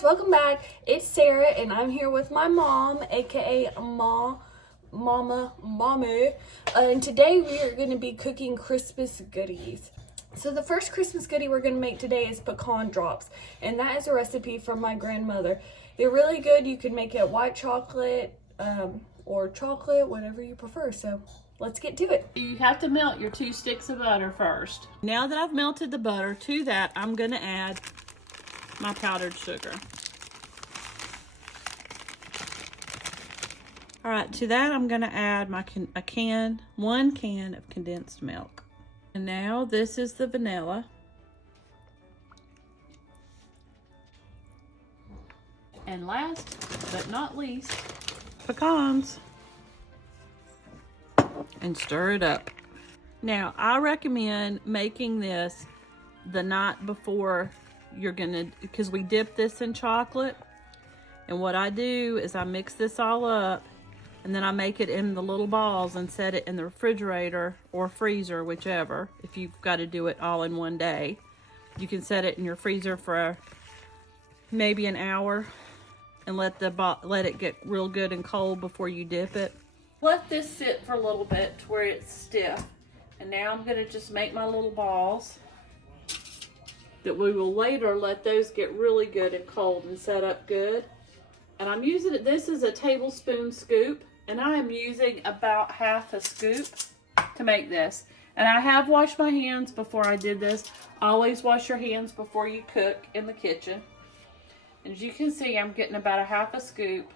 guys, welcome back. It's Sarah and I'm here with my mom, aka Mama. And today we are going to be cooking Christmas goodies. So the first Christmas goodie we're going to make today is Pecan Drops, and that is a recipe from my grandmother. They're really good. You can make it white chocolate or chocolate, whatever you prefer. So let's get to it. You have to melt your 2 sticks of butter first. Now that I've melted the butter, to that I'm going to add my powdered sugar. All right, to that I'm going to add my 1 can of condensed milk. And now this is the vanilla. And last but not least, pecans. And stir it up. Now, I recommend making this the night before you're gonna, because we dip this in chocolate. And what I do is I mix this all up, and then I make it in the little balls and set it in the refrigerator or freezer, whichever. If you've got to do it all in one day, you can set it in your freezer for maybe an hour and let it get real good and cold before you dip it. Let this sit for a little bit to where it's stiff. And now I'm going to just make my little balls that we will later let those get really good and cold and set up good. And I'm using it, this is a tablespoon scoop, and I am using about half a scoop to make this. And I have washed my hands before I did this. Always wash your hands before you cook in the kitchen. And as you can see, I'm getting about a half a scoop.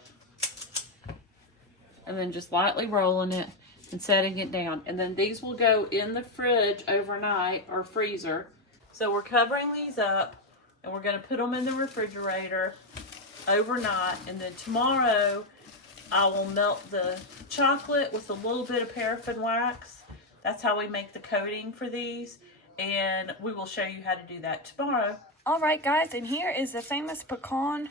And then just lightly rolling it and setting it down. And then these will go in the fridge overnight or freezer. So we're covering these up and we're going to put them in the refrigerator overnight. And then tomorrow I will melt the chocolate with a little bit of paraffin wax. That's how we make the coating for these. And we will show you how to do that tomorrow. All right, guys, and here is the famous Pecan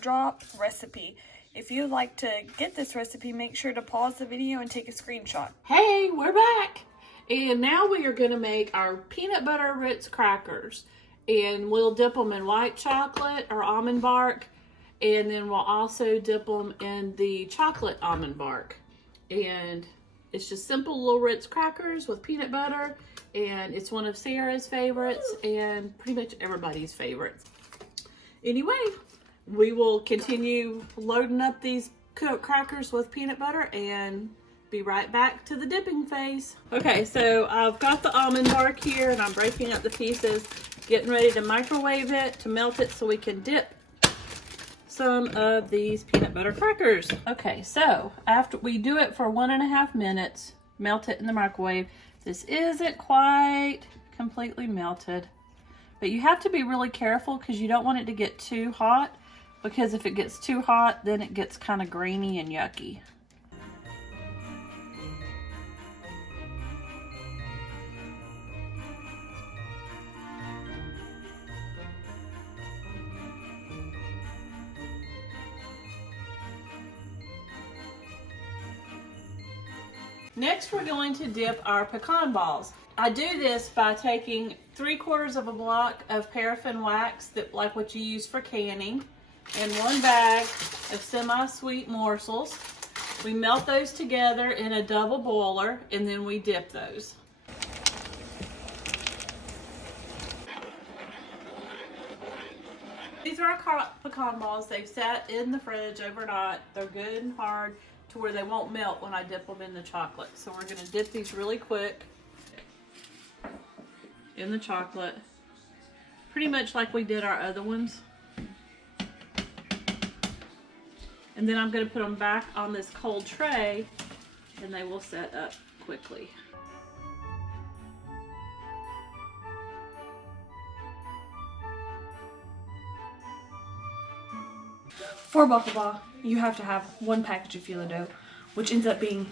Drop recipe. If you'd like to get this recipe, make sure to pause the video and take a screenshot. Hey, we're back. And now we are going to make our peanut butter Ritz crackers. And we'll dip them in white chocolate or almond bark. And then we'll also dip them in the chocolate almond bark. And it's just simple little Ritz crackers with peanut butter. And it's one of Sarah's favorites and pretty much everybody's favorites. Anyway, we will continue loading up these crackers with peanut butter and be right back to the dipping phase. Okay, so I've got the almond bark here and I'm breaking up the pieces, getting ready to microwave it to melt it so we can dip some of these peanut butter crackers. Okay, so after we do it for 1.5 minutes, melt it in the microwave. This isn't quite completely melted, but you have to be really careful because you don't want it to get too hot, because if it gets too hot, then it gets kind of grainy and yucky. Next, we're going to dip our pecan balls. I do this by taking 3/4 of a block of paraffin wax, that like what you use for canning, and 1 bag of semi-sweet morsels. We melt those together in a double boiler and then we dip those. These are our pecan balls. They've sat in the fridge overnight. They're good and hard to where they won't melt when I dip them in the chocolate. So we're going to dip these really quick in the chocolate, pretty much like we did our other ones. And then I'm going to put them back on this cold tray and they will set up quickly. For baklava, you have to have 1 package of phyllo dough, which ends up being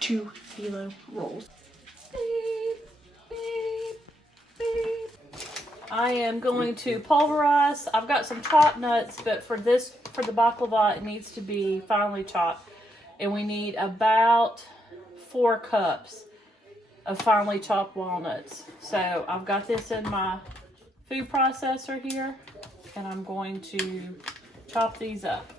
2 phyllo rolls. Beep, beep, beep. I am going to pulverize. I've got some chopped nuts, but for the baklava, it needs to be finely chopped. And we need about 4 cups of finely chopped walnuts. So I've got this in my food processor here. and I'm going to chop these up.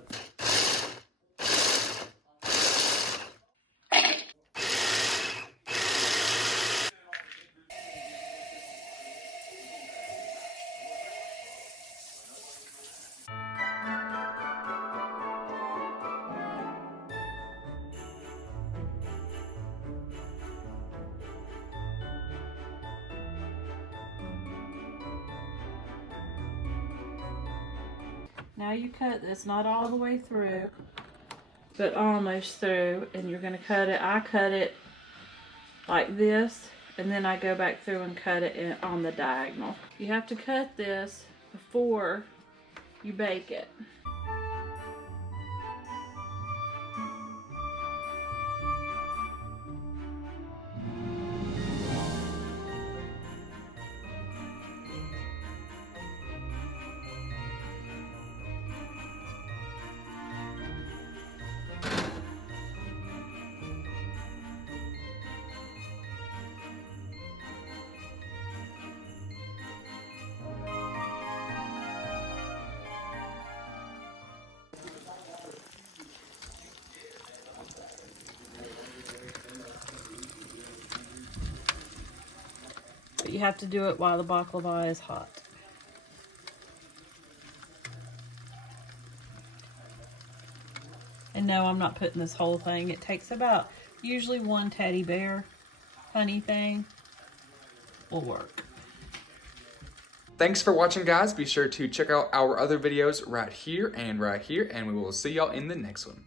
Now you cut this not all the way through, but almost through, and you're going to cut it. I cut it like this, and then I go back through and cut it on the diagonal. You have to cut this before you bake it. But you have to do it while the baklava is hot. And no, I'm not putting this whole thing. It takes about, usually one teddy bear honey thing will work. Thanks for watching, guys. Be sure to check out our other videos right here, and we will see y'all in the next one.